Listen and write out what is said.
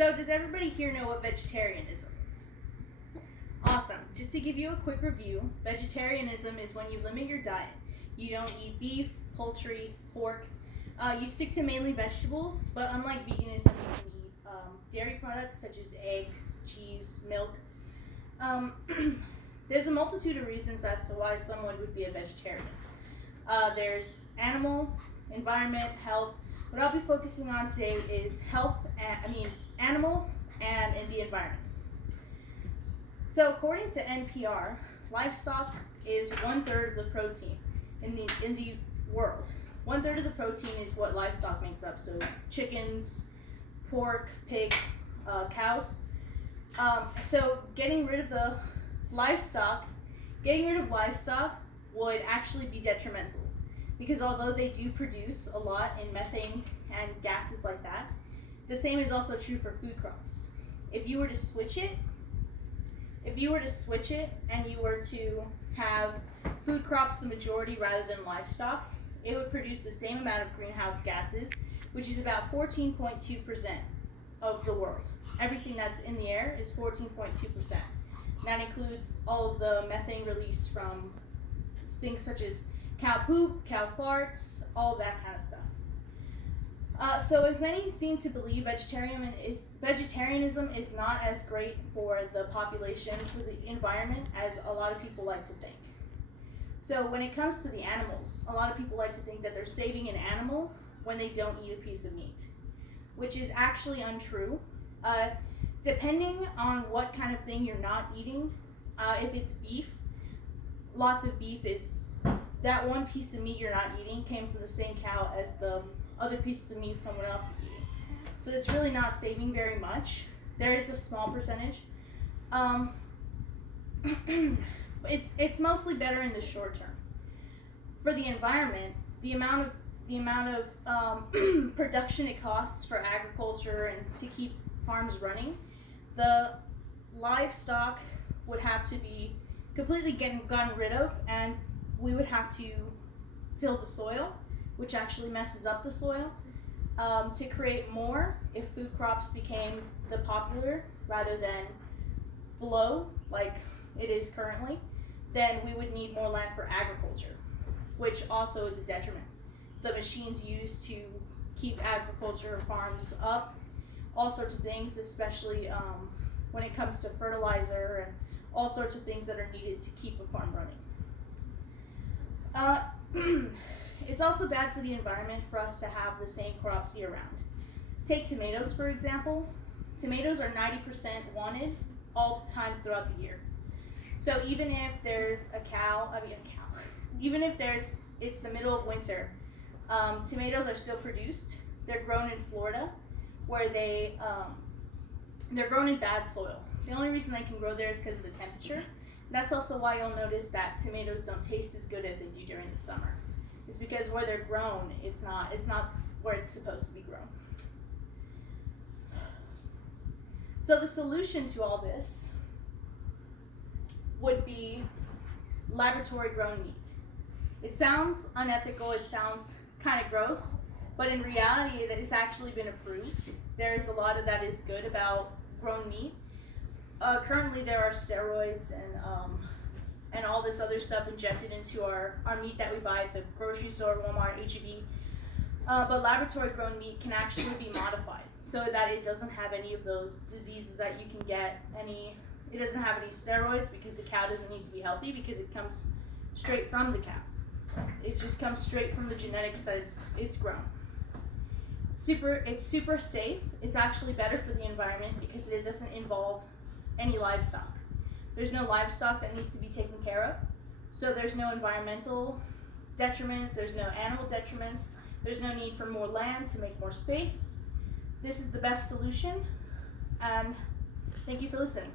So does everybody here know what vegetarianism is? Awesome. Just to give you a quick review, vegetarianism is when you limit your diet. You don't eat beef, poultry, pork. You stick to mainly vegetables, but unlike veganism, you can eat dairy products such as eggs, cheese, milk. There's a multitude of reasons as to why someone would be a vegetarian. There's animal, environment, health. What I'll be focusing on today is animals and the environment. So according to NPR, livestock is 1/3 of the protein in the world. 1/3 of the protein is what livestock makes up. So chickens, pork, pig, cows. So getting rid of livestock would actually be detrimental, because although they do produce a lot in methane and gases like that, the same is also true for food crops. If you were to switch it and you were to have food crops the majority rather than livestock, it would produce the same amount of greenhouse gases, which is about 14.2% of the world. Everything that's in the air is 14.2%. That includes all of the methane release from things such as cow poop, cow farts, all of that kind of stuff. So as many seem to believe, vegetarianism is not as great for the population, for the environment, as a lot of people like to think. So when it comes to the animals, a lot of people like to think that they're saving an animal when they don't eat a piece of meat, which is actually untrue. Depending on what kind of thing you're not eating, if it's beef, lots of beef is that one piece of meat you're not eating came from the same cow as the other pieces of meat someone else is eating. So it's really not saving very much. There is a small percentage. It's mostly better in the short term. For the environment, the amount of production it costs for agriculture and to keep farms running, the livestock would have to be completely gotten rid of, and we would have to till the soil, which actually messes up the soil. To create more, if food crops became the popular rather than below like it is currently, then we would need more land for agriculture, which also is a detriment. The machines used to keep agriculture farms up, all sorts of things, especially when it comes to fertilizer and all sorts of things that are needed to keep a farm running. It's also bad for the environment for us to have the same crops year round. Take tomatoes, for example. Tomatoes are 90% wanted all the time throughout the year. So even if there's even if it's the middle of winter, tomatoes are still produced. They're grown in Florida, where they're grown in bad soil. The only reason they can grow there is because of the temperature. That's also why you'll notice that tomatoes don't taste as good as they do during the summer. It's because where they're grown, it's not where it's supposed to be grown. So the solution to all this would be laboratory grown meat. It sounds unethical, it sounds kind of gross, but in reality it has actually been approved. There's a lot of that is good about grown meat. Currently there are steroids and all this other stuff injected into our meat that we buy at the grocery store, Walmart, H-E-B. But laboratory grown meat can actually be modified so that it doesn't have any of those diseases that you can get. It doesn't have any steroids, because the cow doesn't need to be healthy, because it comes straight from the cow. It just comes straight from the genetics that it's grown. It's super safe. It's actually better for the environment because it doesn't involve any livestock. There's no livestock that needs to be taken care of, so there's no environmental detriments, there's no animal detriments, there's no need for more land to make more space. This is the best solution, and thank you for listening.